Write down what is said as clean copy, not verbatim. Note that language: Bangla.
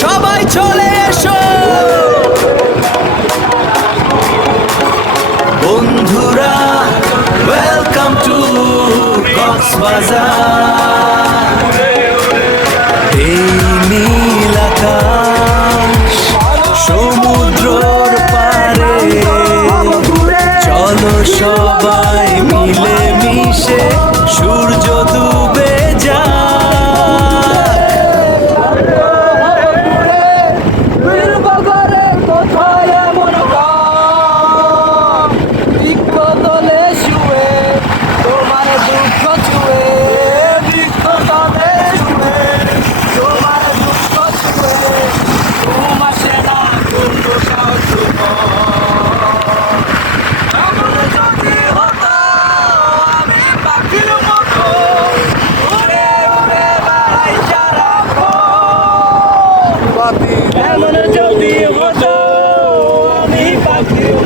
সবাই চলে এসো বন্ধুরা, ওয়েলকাম টু কক্সবাজার। এই নীল আকাশ সমুদ্রর পারে, চলো সবাই মিলে মিশে সূর্য ডুবে যায়। এমন যদি হতো আমি পাখির